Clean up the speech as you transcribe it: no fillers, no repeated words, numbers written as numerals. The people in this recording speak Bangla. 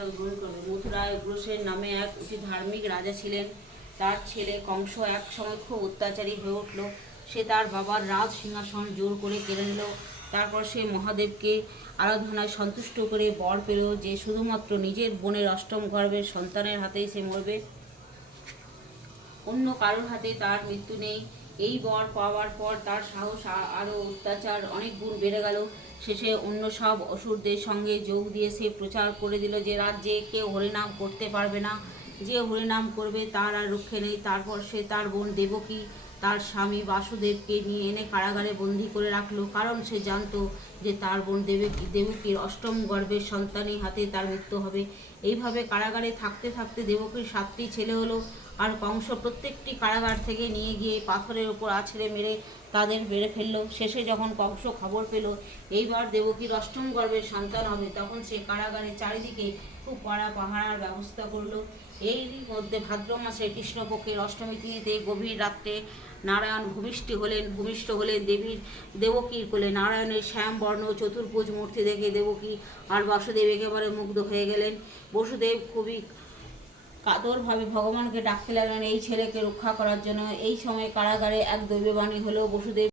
মথুরায় উগ্রসেন নামে এক অতি ধার্মিক রাজা ছিলেন। তার ছেলে কংস এক সময় খুব অত্যাচারী হয়ে উঠল। সে তার বাবার রাজ সিংহাসন জোর করে কেড়ে নিল। তারপর সে মহাদেবকে আরাধনায় সন্তুষ্ট করে বর পেল যে শুধুমাত্র নিজের বোনের অষ্টম গর্ভের সন্তানের হাতেই সে মরবে, অন্য কারোর হাতে তার মৃত্যু নেই। এই বর পাওয়ার পর তার সাহস আরও অত্যাচার অনেক গুণ বেড়ে গেল। শেষে অন্য সব অসুরদের সঙ্গে যোগ দিয়ে সে প্রচার করে দিল যে রাজ্যে কেউ হরিনাম করতে পারবে না, যে হরিনাম করবে তার আর রক্ষে নেই। তারপর সে তার বোন দেবকী তার স্বামী বাসুদেবকে নিয়ে এনে কারাগারে বন্দি করে রাখলো, কারণ সে জানতো যে তার বোন দেবকীর অষ্টম গর্ভের সন্তানের হাতে তার মৃত্যু হবে। এইভাবে কারাগারে থাকতে থাকতে দেবকীর 7টি ছেলে হলো। আর কংস প্রত্যেকটি কারাগার থেকে নিয়ে গিয়ে পাথরের ওপর আছড়ে মেরে তাদের মেরে ফেলল। শেষে যখন কংস খবর পেল এইবার দেবকীর অষ্টম গর্ভের সন্তান হবে, তখন সে কারাগারের চারিদিকে খুব কড়া পাহারার ব্যবস্থা করল। এই মধ্যে ভাদ্র মাসে কৃষ্ণপক্ষের অষ্টমী তিথিতে গভীর রাত্রে নারায়ণ ভূমিষ্ঠ হলেন দেবকীর কোলে। নারায়ণের শ্যামবর্ণ চতুর্ভুজ মূর্তি দেখে দেবকী আর বাসুদেব একেবারে মুগ্ধ হয়ে গেলেন। বসুদেব খুবই কাতরভাবে ভগবানকে ডাকতে লাগলেন এই ছেলেকে রক্ষা করার জন্য। এই সময় কারাগারে এক দৈববাণী হলো। বসুদেব